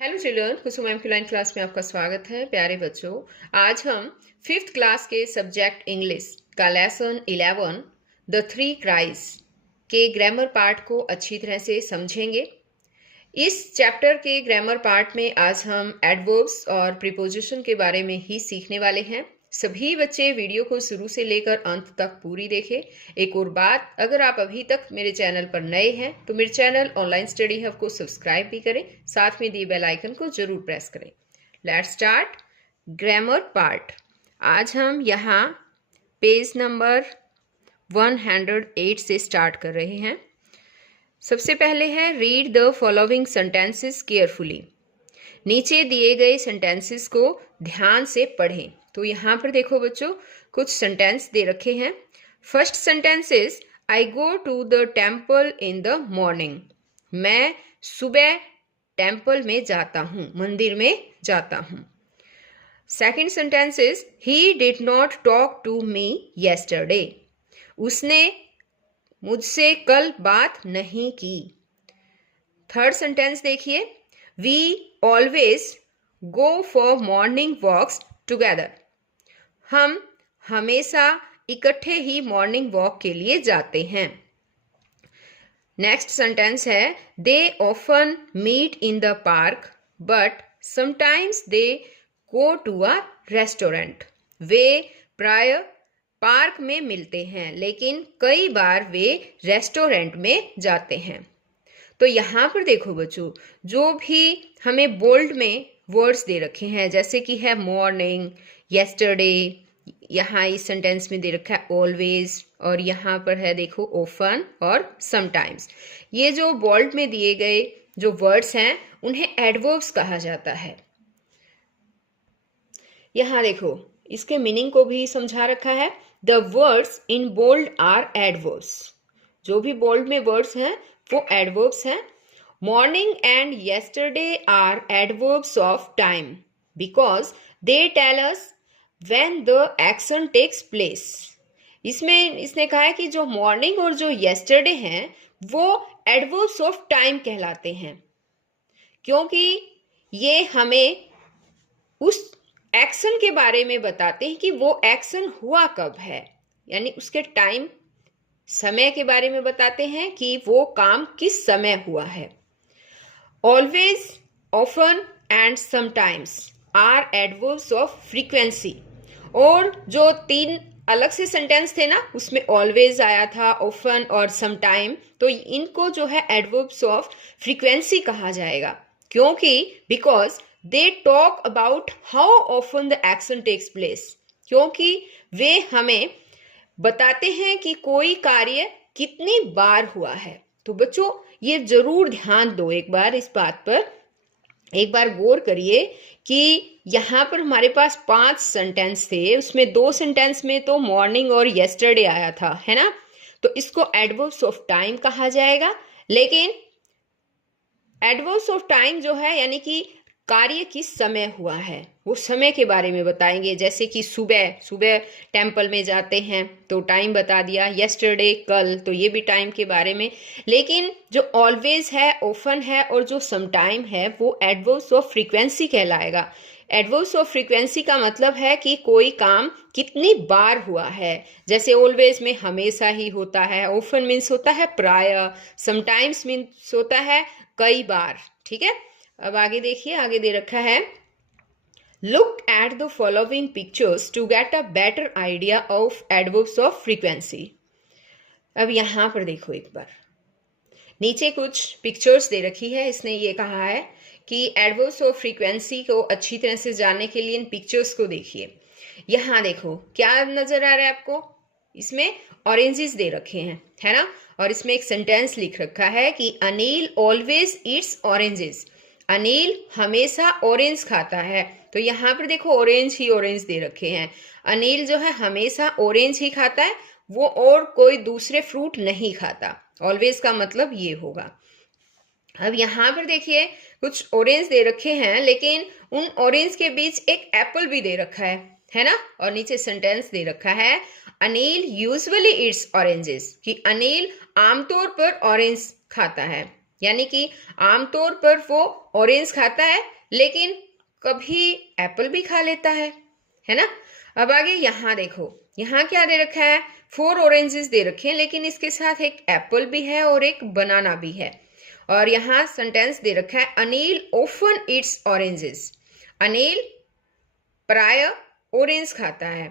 Hello children, कुसुम MQ class में आपका स्वागत है। प्यारे बच्चों, आज हम फिफ्थ क्लास के सब्जेक्ट इंग्लिश का लेसन 11 द थ्री क्राइज के ग्रामर पार्ट को अच्छी तरह से समझेंगे। इस चैप्टर के ग्रामर पार्ट में आज हम एडवर्ब्स और प्रीपोजिशन के बारे में ही सीखने वाले हैं। सभी बच्चे वीडियो को शुरू से लेकर अंत तक पूरी देखें। एक और बात, अगर आप अभी तक मेरे चैनल पर नए हैं तो मेरे चैनल ऑनलाइन स्टडी हब को सब्सक्राइब भी करें, साथ में दिए बेल आइकन को जरूर प्रेस करें। Let's start grammar part. आज हम यहाँ पेज नंबर 108 से स्टार्ट कर रहे हैं। सबसे पहले है read the following sentences carefully. नीचे दिए गए सेंटेंसेस को ध्यान से पढ़ें। तो यहाँ पर देखो बच्चों, कुछ सेंटेंस दे रखे हैं। First sentence is I go to the temple in the morning. मैं सुबह टेम्पल में जाता हूँ, मंदिर में जाता हूँ। Second sentence is he did not talk to me yesterday. उसने मुझसे कल बात नहीं की। थर्ड सेंटेंस देखिए, we always go for morning walks together. हम हमेशा इकट्ठे ही मॉर्निंग वॉक के लिए जाते हैं। नेक्स्ट सेंटेंस है they often meet in the park but sometimes they go to a restaurant. वे प्राय पार्क में मिलते हैं, लेकिन कई बार वे रेस्टोरेंट में जाते हैं। तो यहाँ पर देखो बच्चों, जो भी हमें बोल्ड में वर्ड्स दे रखे हैं, जैसे कि है मॉर्निंग, येस्टरडे, यहाँ इस सेंटेंस में दे रखा है ऑलवेज, और यहाँ पर है देखो ऑफन और समटाइम्स। ये जो बोल्ड में दिए गए जो वर्ड्स हैं उन्हें एडवर्ब्स कहा जाता है। यहाँ देखो, इसके मीनिंग को भी समझा रखा है। The words in bold are adverbs. जो भी बोल्ड में वर्ड्स हैं वो एडवर्ब्स हैं। Morning and yesterday are adverbs of time because they tell us when the action takes place. इसमें इसने कहा है कि जो मॉर्निंग और जो येस्टरडे हैं वो एडवर्ब्स ऑफ टाइम कहलाते हैं, क्योंकि ये हमें उस एक्शन के बारे में बताते हैं कि वो एक्शन हुआ कब है, यानी उसके टाइम, समय के बारे में बताते हैं कि वो काम किस समय हुआ है। Always, often and sometimes are adverbs of frequency. और जो तीन अलग से सेंटेंस थे ना, उसमें ऑलवेज आया था, ऑफन और समटाइम, तो इनको जो है एडवर्ब्स ऑफ फ्रीक्वेंसी कहा जाएगा, क्योंकि because they talk about how often the action takes place. क्योंकि वे हमें बताते हैं कि कोई कार्य कितनी बार हुआ है। तो बच्चों, ये जरूर ध्यान दो एक बार इस बात पर, एक बार गौर करिए कि यहाँ पर हमारे पास 5 सेंटेंस थे, उसमें 2 सेंटेंस में तो मॉर्निंग और येस्टरडे आया था, है ना। तो इसको एडवर्ब्स ऑफ टाइम कहा जाएगा। लेकिन एडवर्ब्स ऑफ टाइम जो है, यानी कि कार्य किस समय हुआ है, वो समय के बारे में बताएंगे। जैसे कि सुबह, सुबह टेम्पल में जाते हैं तो टाइम बता दिया। येस्टरडे, कल, तो ये भी टाइम के बारे में। लेकिन जो ऑलवेज है, ऑफन है और जो समटाइम है वो एडवर्ब्स ऑफ फ्रीक्वेंसी कहलाएगा। एडवर्ब्स ऑफ फ्रीक्वेंसी का मतलब है कि कोई काम कितनी बार हुआ है। जैसे ऑलवेज में हमेशा ही होता है, ऑफन मीन्स होता है प्राय, समटाइम्स मीन्स होता है कई बार। ठीक है, अब आगे देखिए, आगे दे रखा है look at the following pictures to get a better idea of adverbs of frequency. अब यहां पर देखो एक बार, नीचे कुछ पिक्चर्स दे रखी है। इसने ये कहा है कि एडवर्ब्स ऑफ फ्रीक्वेंसी को अच्छी तरह से जानने के लिए इन पिक्चर्स को देखिए। यहां देखो क्या नजर आ रहा है आपको, इसमें ऑरेंजेस दे रखे हैं, है ना। और इसमें एक सेंटेंस लिख रखा है कि Anil always Yeats oranges. Anil हमेशा ऑरेंज खाता है। तो यहाँ पर देखो ऑरेंज ही ऑरेंज दे रखे हैं। अनिल जो है हमेशा ऑरेंज ही खाता है, वो और कोई दूसरे फ्रूट नहीं खाता। ऑलवेज का मतलब ये होगा। अब यहाँ पर देखिए कुछ ऑरेंज दे रखे हैं, लेकिन उन ऑरेंज के बीच एक एप्पल भी दे रखा है ना। और नीचे सेंटेंस दे रखा है अनिल यूजुअली ईट्स ऑरेंजेस, कि अनिल आमतौर पर ऑरेंज खाता है। यानी कि आमतौर पर वो ऑरेंज खाता है, लेकिन कभी एप्पल भी खा लेता है ना। अब आगे यहाँ देखो, यहाँ क्या दे रखा है, 4 ऑरेंजेस दे रखे हैं, लेकिन इसके साथ एक एप्पल भी है और एक बनाना भी है। और यहाँ सेंटेंस दे रखा है, Anil often Yeats oranges. Anil प्राय ऑरेंज खाता है।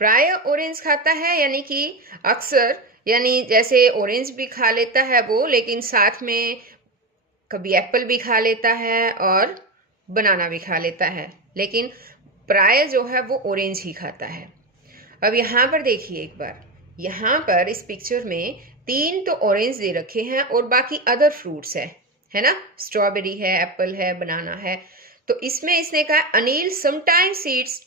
प्राय ऑरेंज खाता है यानी कि अक्सर, यानी जैसे ऑरेंज भी खा लेता है वो, लेकिन साथ में कभी एप्पल भी खा लेता है और बनाना भी खा लेता है, लेकिन प्राय जो है वो ऑरेंज ही खाता है। अब यहाँ पर देखिए एक बार, यहाँ पर इस पिक्चर में 3 तो ऑरेंज दे रखे हैं और बाकी अदर फ्रूट्स है ना, स्ट्रॉबेरी है, एप्पल है, बनाना है। तो इसमें इसने कहा अनिल समटाइम्स ईट्स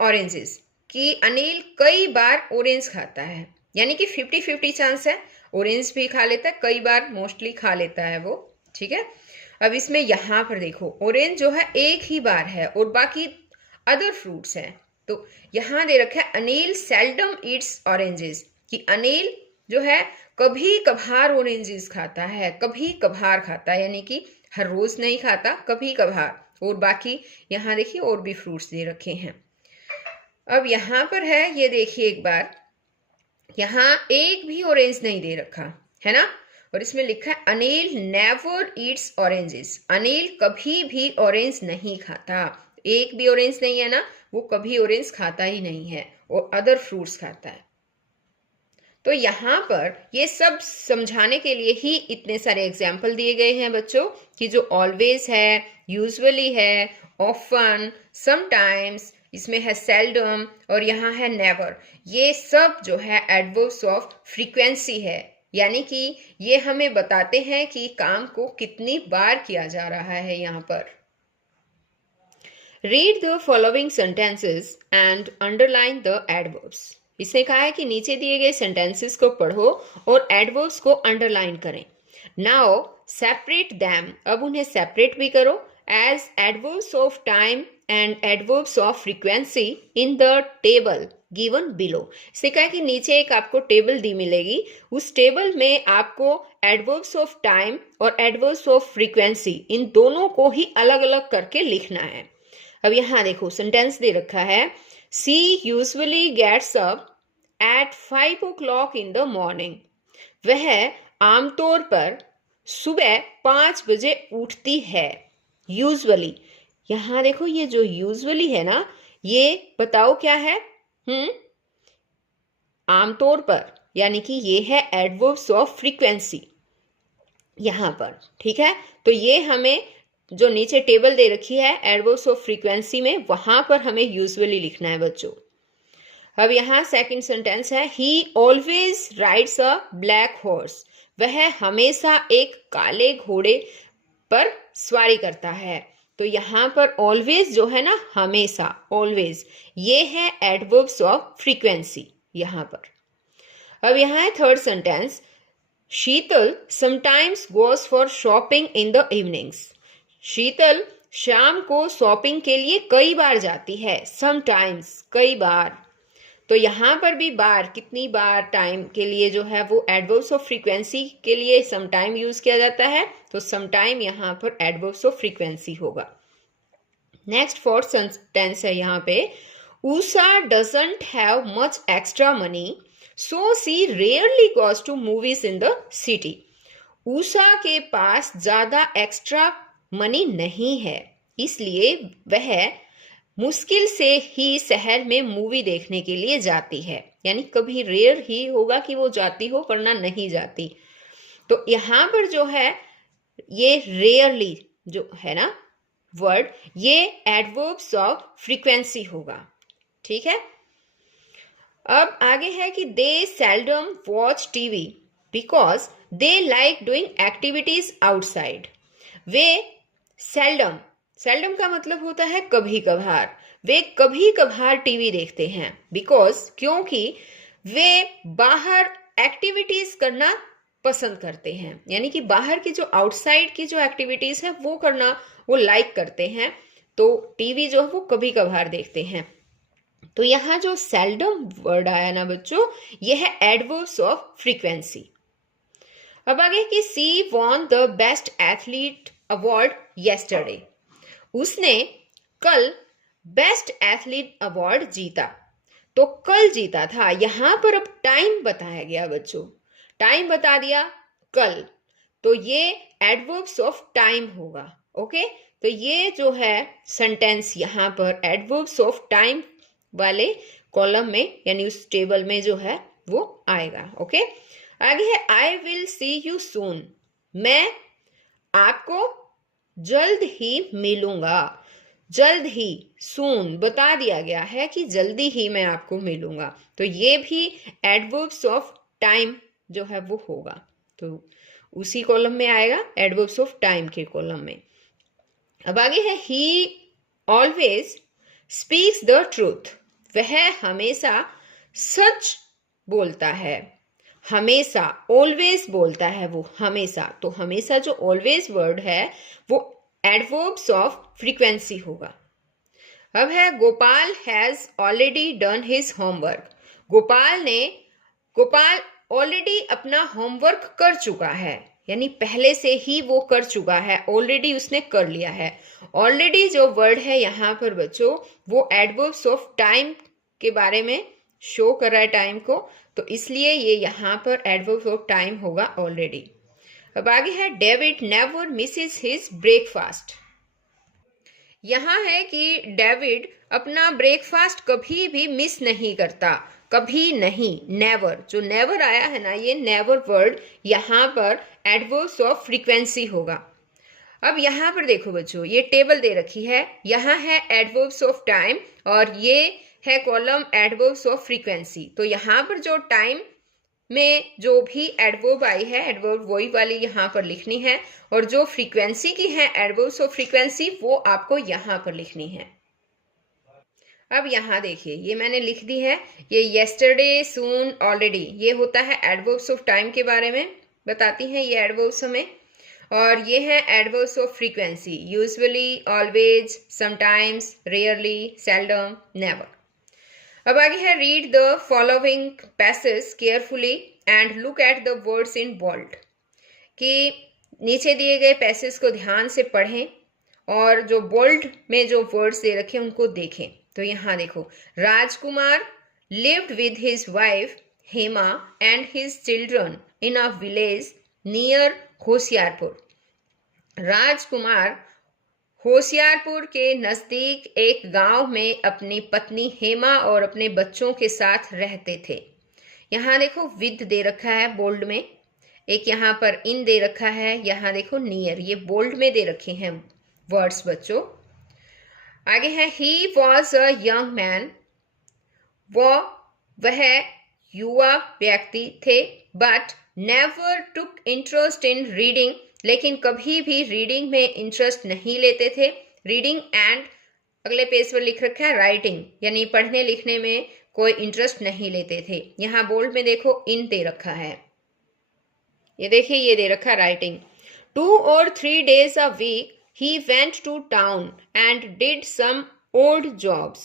ऑरेंजेस, कि अनिल कई बार ऑरेंज खाता है, यानी कि 50-50 चांस है, ऑरेंज भी खा लेता है, कई बार मोस्टली खा लेता है वो, ठीक है। अब इसमें यहाँ पर देखो, ऑरेंज जो है एक ही बार है और बाकी अदर फ्रूट्स हैं। तो यहाँ दे रखा है अनिल सेल्डम ईट्स ऑरेंजेस, कि अनिल जो है कभी कभार ऑरेंजेस खाता है, कभी कभार खाता है, यानी कि हर रोज नहीं खाता, कभी कभार। और बाकी यहाँ देखिए और भी फ्रूट्स दे रखे हैं। अब यहाँ पर है, ये देखिए एक बार, यहाँ एक भी ऑरेंज नहीं दे रखा है ना, और इसमें लिखा है Anil never Yeats oranges, Anil कभी भी ऑरेंज नहीं खाता। एक भी ऑरेंज नहीं है ना, वो कभी ऑरेंज खाता ही नहीं है और अदर फ्रूट्स खाता है। तो यहाँ पर ये सब समझाने के लिए ही इतने सारे एग्जाम्पल दिए गए हैं बच्चों, कि जो ऑलवेज है, यूजुअली है, ऑफन, समटाइम्स, इसमें है सेल्डम और यहाँ है नेवर। ये सब जो है एडवर्ब्स ऑफ फ्रीक्वेंसी है, यानी कि ये हमें बताते हैं कि काम को कितनी बार किया जा रहा है। यहाँ पर read the following sentences and underline the adverbs. इसने कहा है कि नीचे दिए गए सेंटेंसेस को पढ़ो और एडवर्ब्स को अंडरलाइन करें। नाउ सेपरेट दैम, अब उन्हें सेपरेट भी करो, as adverbs of time and adverbs of frequency in the table given below. इसने कहा कि नीचे एक आपको टेबल दी मिलेगी, उस टेबल में आपको एडवर्ब्स ऑफ टाइम और एडवर्ब्स ऑफ फ्रीक्वेंसी इन दोनों को ही अलग अलग करके लिखना है। अब यहाँ देखो सेंटेंस दे रखा है, she usually gets up at 5 o'clock in the morning. वह आमतौर पर सुबह 5 बजे उठती है। यूजुअली, यहाँ देखो ये जो यूजुअली है ना, ये बताओ क्या है, आमतौर पर, यानी कि ये है एडवर्ब्स ऑफ फ्रीक्वेंसी यहाँ पर, ठीक है। तो ये हमें जो नीचे टेबल दे रखी है एडवर्ब्स ऑफ फ्रीक्वेंसी में, वहां पर हमें यूजुअली लिखना है बच्चों। अब यहाँ सेकंड सेंटेंस है, ही ऑलवेज राइड्स अ ब्लैक हॉर्स। वह हमेशा एक काले घोड़े पर सवारी करता है। तो यहाँ पर ऑलवेज जो है ना, हमेशा, ऑलवेज, ये है एडवर्ब्स ऑफ फ्रीक्वेंसी यहाँ पर। अब यहाँ है third sentence, Sheetal sometimes goes for shopping in the evenings. Sheetal शाम को शॉपिंग के लिए कई बार जाती है, समटाइम्स, कई बार। तो यहाँ पर भी बार, कितनी बार, टाइम के लिए जो है वो एडवर्ब्स ऑफ फ्रीक्वेंसी के लिए समटाइम यूज किया जाता है, तो समटाइम यहाँ पर एडवर्ब्स ऑफ फ्रीक्वेंसी होगा। नेक्स्ट फोर्थ सेंटेंस है यहाँ पे, Usha doesn't have much extra money so she rarely goes to movies in the city. Usha के पास ज्यादा एक्स्ट्रा मनी नहीं है, इसलिए वह मुश्किल से ही शहर में मूवी देखने के लिए जाती है। यानी कभी रेयर ही होगा कि वो जाती हो, वरना नहीं जाती। तो यहाँ पर जो है ये रेयरली जो है ना वर्ड, ये एडवर्ब्स ऑफ फ्रीक्वेंसी होगा, ठीक है। अब आगे है कि they seldom watch TV because they like doing activities outside. वे सेल्डम, सेल्डम का मतलब होता है कभी कभार, वे कभी कभार टीवी देखते हैं, बिकॉज, क्योंकि वे बाहर एक्टिविटीज करना पसंद करते हैं, यानी कि बाहर की जो आउटसाइड की जो एक्टिविटीज है वो करना वो लाइक करते हैं। तो टीवी जो है वो कभी कभार देखते हैं। तो यहाँ जो सेल्डम वर्ड आया ना बच्चों, यह है एडवर्ब्स ऑफ फ्रीक्वेंसी। अब आगे कि she won the best athlete award yesterday, उसने कल बेस्ट एथलीट अवार्ड जीता। तो कल जीता था, यहां पर अब टाइम बताया गया बच्चों, टाइम बता दिया कल, तो ये एडवर्ब्स ऑफ टाइम होगा। ओके, तो ये जो है सेंटेंस यहां पर एडवर्ब्स ऑफ टाइम वाले कॉलम में यानी उस टेबल में जो है वो आएगा। ओके, आगे है I will see you soon, मैं आपको जल्द ही मिलूंगा। जल्द ही, सून बता दिया गया है कि जल्दी ही मैं आपको मिलूंगा, तो ये भी एडवर्ब्स ऑफ टाइम जो है वो होगा, तो उसी कॉलम में आएगा, एडवर्ब्स ऑफ टाइम के कॉलम में। अब आगे है ही ऑलवेज स्पीक्स द ट्रूथ, वह हमेशा सच बोलता है। हमेशा, ऑलवेज बोलता है वो हमेशा, तो हमेशा जो ऑलवेज वर्ड है वो एडवर्ब्स ऑफ फ्रीक्वेंसी होगा। अब है Gopal has already done his homework, Gopal already अपना होमवर्क कर चुका है, यानी पहले से ही वो कर चुका है, ऑलरेडी उसने कर लिया है। ऑलरेडी जो वर्ड है यहाँ पर बच्चों वो एडवर्ब्स ऑफ टाइम के बारे में शो कर रहा है टाइम को, तो इसलिए ये यहाँ पर एडवर्ब ऑफ टाइम होगा ऑलरेडी। अब आगे है David never Mrs his breakfast, यहाँ है कि डेविड अपना ब्रेकफास्ट कभी भी मिस नहीं करता, कभी नहीं, नेवर, जो नेवर आया है ना ये नेवर वर्ड यहाँ पर एडवर्ब्स ऑफ फ्रीक्वेंसी होगा। अब यहाँ पर देखो बच्चों, ये टेबल दे रखी है, यहाँ है एडवर्ब्स ऑफ टाइम और ये है कॉलम एडवर्ब्स ऑफ फ्रीक्वेंसी, तो यहाँ पर जो टाइम में जो भी एडवर्ब आई है एडवर्ब वही वाली यहाँ पर लिखनी है, और जो फ्रीक्वेंसी की है एडवर्ब्स ऑफ फ्रीक्वेंसी वो आपको यहाँ पर लिखनी है। अब यहाँ देखिए ये मैंने लिख दी है, ये येस्टरडे, सून, ऑलरेडी, ये होता है एडवर्ब्स ऑफ टाइम के बारे में बताती हैं ये एडवर्ब्स हमें, और ये है adverbs of frequency, usually, always, sometimes, rarely, seldom, never. अब आगे है read the following passage carefully and look at the words in bold, कि नीचे दिए गए पैसेज को ध्यान से पढ़ें और जो बोल्ड में जो वर्ड्स दे रखे उनको देखें। तो यहाँ देखो, Rajkumar lived with his wife Hema and his children in a village near Hoshiarpur. Rajkumar Hoshiarpur के नजदीक एक गांव में अपनी पत्नी हेमा और अपने बच्चों के साथ रहते थे। यहाँ देखो विद दे रखा है बोल्ड में, एक यहाँ पर इन दे रखा है, यहाँ देखो नियर, ये बोल्ड में दे रखे हैं वर्ड्स बच्चों। आगे है he was a young man, वह युवा व्यक्ति थे, but never took interest in reading, लेकिन कभी भी रीडिंग में इंटरेस्ट नहीं लेते थे। रीडिंग एंड अगले पेज पर लिख रखा है राइटिंग, यानी पढ़ने लिखने में कोई इंटरेस्ट नहीं लेते थे। यहाँ बोल्ड में देखो इन दे रखा है, ये देखिए ये दे रखा writing. 2 or 3 days a week he went to town and did some odd jobs.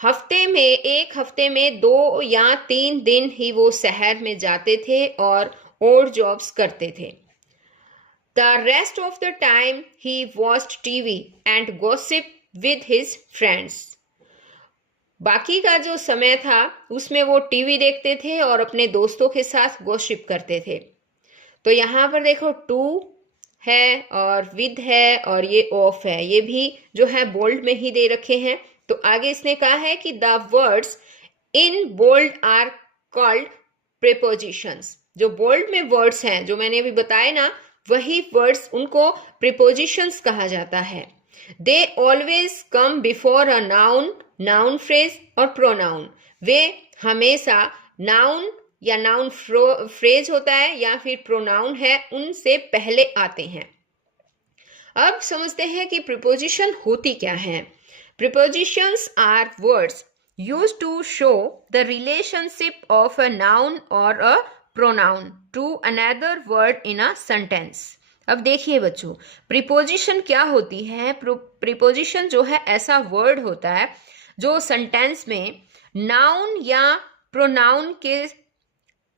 एक हफ्ते में 2 या 3 दिन ही वो शहर में जाते थे और odd jobs करते थे। The rest of the time he watched TV and gossiped with his friends. बाकी का जो समय था उसमें वो टीवी देखते थे और अपने दोस्तों के साथ गॉसिप करते थे। तो यहाँ पर देखो टू है और विद है और ये ऑफ है, ये भी जो है बोल्ड में ही दे रखे हैं। तो आगे इसने कहा है कि the words in bold are called prepositions. जो बोल्ड में वर्ड्स हैं जो मैंने अभी बताए ना, वही वर्ड्स उनको प्रीपोजिशंस कहा जाता है। They always come before a noun, noun phrase और प्रोनाउन। वे हमेशा नाउन या नाउन फ्रेज होता है या फिर प्रोनाउन है उनसे पहले आते हैं। अब समझते हैं कि प्रीपोजिशन होती क्या है। Prepositions are words used to show the relationship of a noun or a pronoun to another word in a sentence. अब देखिए बच्चों, प्रीपोजिशन क्या होती है। प्रीपोजिशन जो है ऐसा वर्ड होता है जो सेंटेंस में नाउन या प्रोनाउन के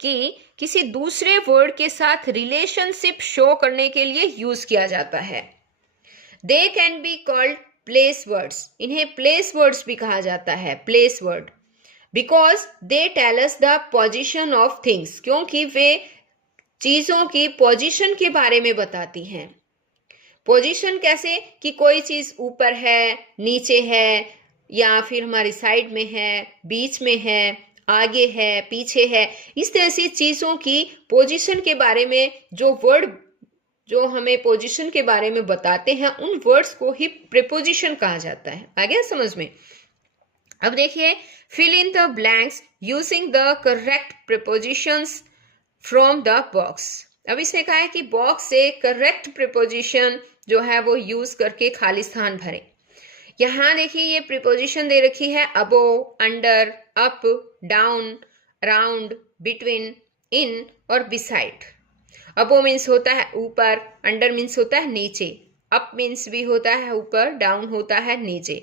कि किसी दूसरे वर्ड के साथ रिलेशनशिप शो करने के लिए यूज किया जाता है। They can be called place words, इन्हें प्लेस वर्ड्स भी कहा जाता है, place word, because they tell us the position of things, क्योंकि वे चीजों की पोजीशन के बारे में बताती हैं। पोजीशन कैसे कि कोई चीज ऊपर है, नीचे है, या फिर हमारी साइड में है, बीच में है, आगे है, पीछे है, इस तरह से चीजों की पोजीशन के बारे में जो वर्ड जो हमें पोजीशन के बारे में बताते हैं उन वर्ड्स को ही प्रीपोजिशन कहा जाता है। आ गया समझ में? अब देखिए, fill in the blanks using the correct prepositions from the box. अब इसमें कहा है कि बॉक्स से करेक्ट प्रीपोजिशन जो है वो यूज करके खाली स्थान भरें। यहां देखिए ये प्रीपोजिशन दे रखी है above, under, up, down, around, between, in और बिसाइड। अबो मीन्स होता है ऊपर, अंडर मीन्स होता है नीचे, अप मीन्स भी होता है ऊपर, डाउन होता है नीचे,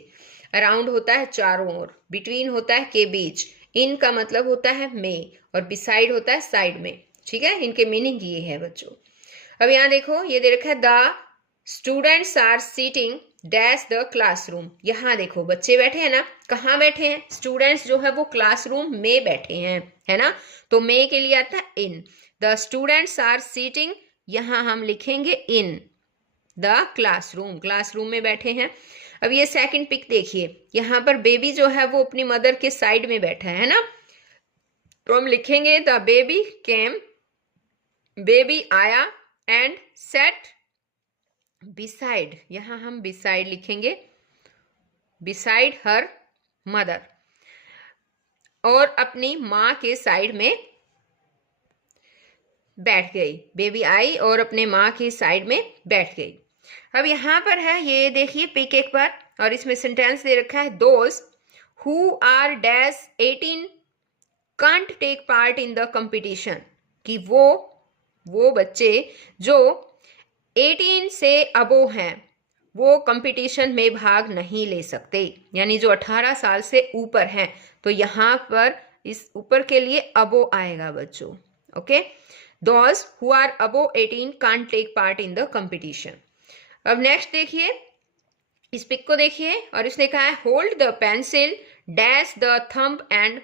अराउंड होता है चारों ओर, बिटवीन होता है के बीच, इन का मतलब होता है में, और बिसाइड होता है साइड में। ठीक है, इनके मीनिंग ये है बच्चों। अब यहाँ देखो ये दे रखा है the students are sitting dash the classroom. यहाँ देखो बच्चे बैठे हैं ना, कहाँ बैठे हैं? स्टूडेंट्स जो है वो क्लासरूम में बैठे हैं, है ना, तो में के लिए आता है इन। द स्टूडेंट्स आर सीटिंग, यहाँ हम लिखेंगे इन द क्लासरूम, क्लासरूम में बैठे हैं। अब ये सेकंड पिक देखिए, यहाँ पर बेबी जो है वो अपनी मदर के साइड में बैठा है ना, तो हम लिखेंगे द बेबी केम, बेबी आया एंड सेट बिसाइड, यहां हम बिसाइड लिखेंगे, बिसाइड हर मदर, और अपनी माँ के साइड में बैठ गई। बेबी आई और अपने माँ की साइड में बैठ गई। अब यहां पर है ये देखिए पिक एक बार, और इसमें सेंटेंस दे रखा है those who are dash 18 can't take part in the competition, कि वो बच्चे जो 18 से अबो हैं वो कंपटीशन में भाग नहीं ले सकते, यानी जो 18 साल से ऊपर हैं, तो यहाँ पर इस ऊपर के लिए अबो आएगा बच्चों। Okay, those who are above 18 can't take part in the competition. अब नेक्स्ट देखिए, इस पिक को देखिए, और इसने कहा है hold the pencil dash the thumb and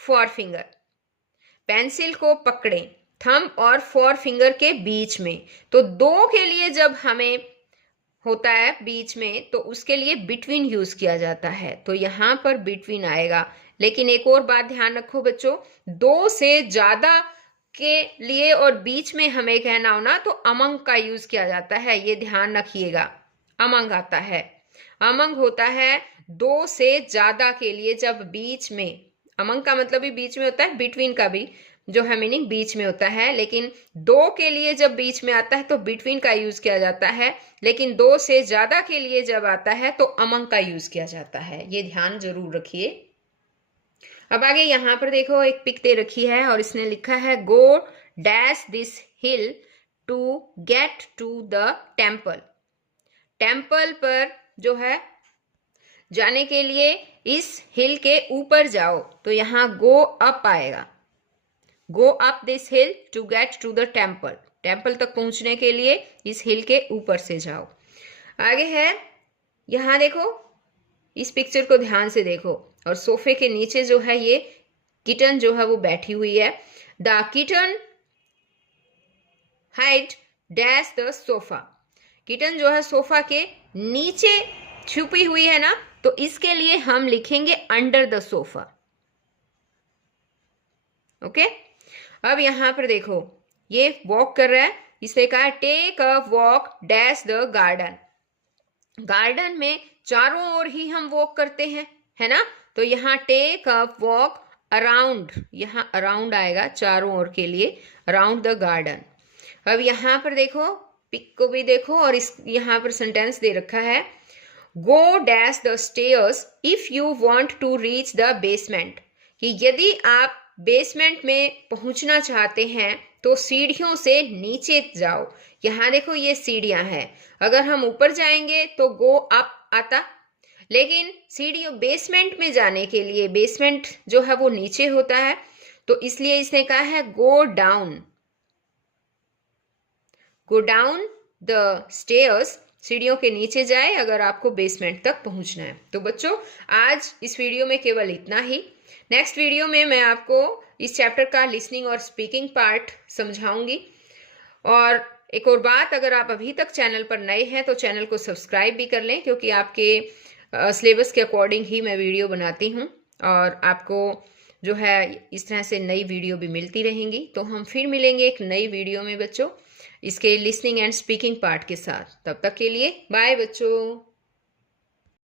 four finger, pencil को पकड़ें थंब और फोर फिंगर के बीच में। तो दो के लिए जब हमें होता है बीच में तो उसके लिए बिटवीन यूज किया जाता है, तो यहां पर बिटवीन आएगा। लेकिन एक और बात ध्यान रखो बच्चों, दो से ज्यादा के लिए और बीच में हमें कहना हो ना तो अमंग का यूज किया जाता है, ये ध्यान रखिएगा। अमंग आता है, अमंग होता है दो से ज्यादा के लिए जब बीच में, अमंग का मतलब भी बीच में होता है, बिटवीन का भी जो है मीनिंग बीच में होता है, लेकिन दो के लिए जब बीच में आता है तो बिटवीन का यूज किया जाता है, लेकिन दो से ज्यादा के लिए जब आता है तो अमंग का यूज किया जाता है, ये ध्यान जरूर रखिए। अब आगे यहां पर देखो एक पिक दे रखी है और इसने लिखा है go dash this hill to get to the temple, temple पर जो है जाने के लिए इस हिल के ऊपर जाओ, तो यहां गो अप आएगा, go up this hill to get to the temple, temple तक पहुंचने के लिए इस हिल के ऊपर से जाओ। आगे है, यहां देखो इस पिक्चर को ध्यान से देखो, और सोफे के नीचे जो है ये किटन जो है वो बैठी हुई है। The kitten hide dash the sofa, kitten जो है सोफा के नीचे छुपी हुई है ना, तो इसके लिए हम लिखेंगे अंडर द सोफा। ओके, अब यहां पर देखो ये वॉक कर रहा है, इसने कहा take a walk dash the garden, garden में चारों ओर ही हम वॉक करते हैं, है ना, तो यहाँ टेक अ वॉक अराउंड, यहाँ अराउंड आएगा चारों ओर के लिए, अराउंड द गार्डन। अब यहाँ पर देखो पिक को भी देखो, और इस यहाँ पर सेंटेंस दे रखा है go dash the stairs if you want to reach the basement, कि यदि आप बेसमेंट में पहुंचना चाहते हैं तो सीढ़ियों से नीचे जाओ। यहाँ देखो ये सीढ़ियां हैं, अगर हम ऊपर जाएंगे तो गो अप आता, लेकिन सीढ़ियों बेसमेंट में जाने के लिए, बेसमेंट जो है वो नीचे होता है, तो इसलिए इसने कहा है गो डाउन द स्टेयर्स, सीढ़ियों के नीचे जाए अगर आपको बेसमेंट तक पहुंचना है। तो बच्चों आज इस वीडियो में केवल इतना ही। नेक्स्ट वीडियो में मैं आपको इस चैप्टर का लिसनिंग और स्पीकिंग पार्ट समझाऊंगी। और एक और बात, अगर आप अभी तक चैनल पर नए हैं तो चैनल को सब्सक्राइब भी कर लें, क्योंकि आपके सिलेबस के अकॉर्डिंग ही मैं वीडियो बनाती हूँ और आपको जो है इस तरह से नई वीडियो भी मिलती रहेंगी। तो हम फिर मिलेंगे एक नई वीडियो में बच्चों, इसके लिसनिंग एंड स्पीकिंग पार्ट के साथ। तब तक के लिए बाय बच्चों।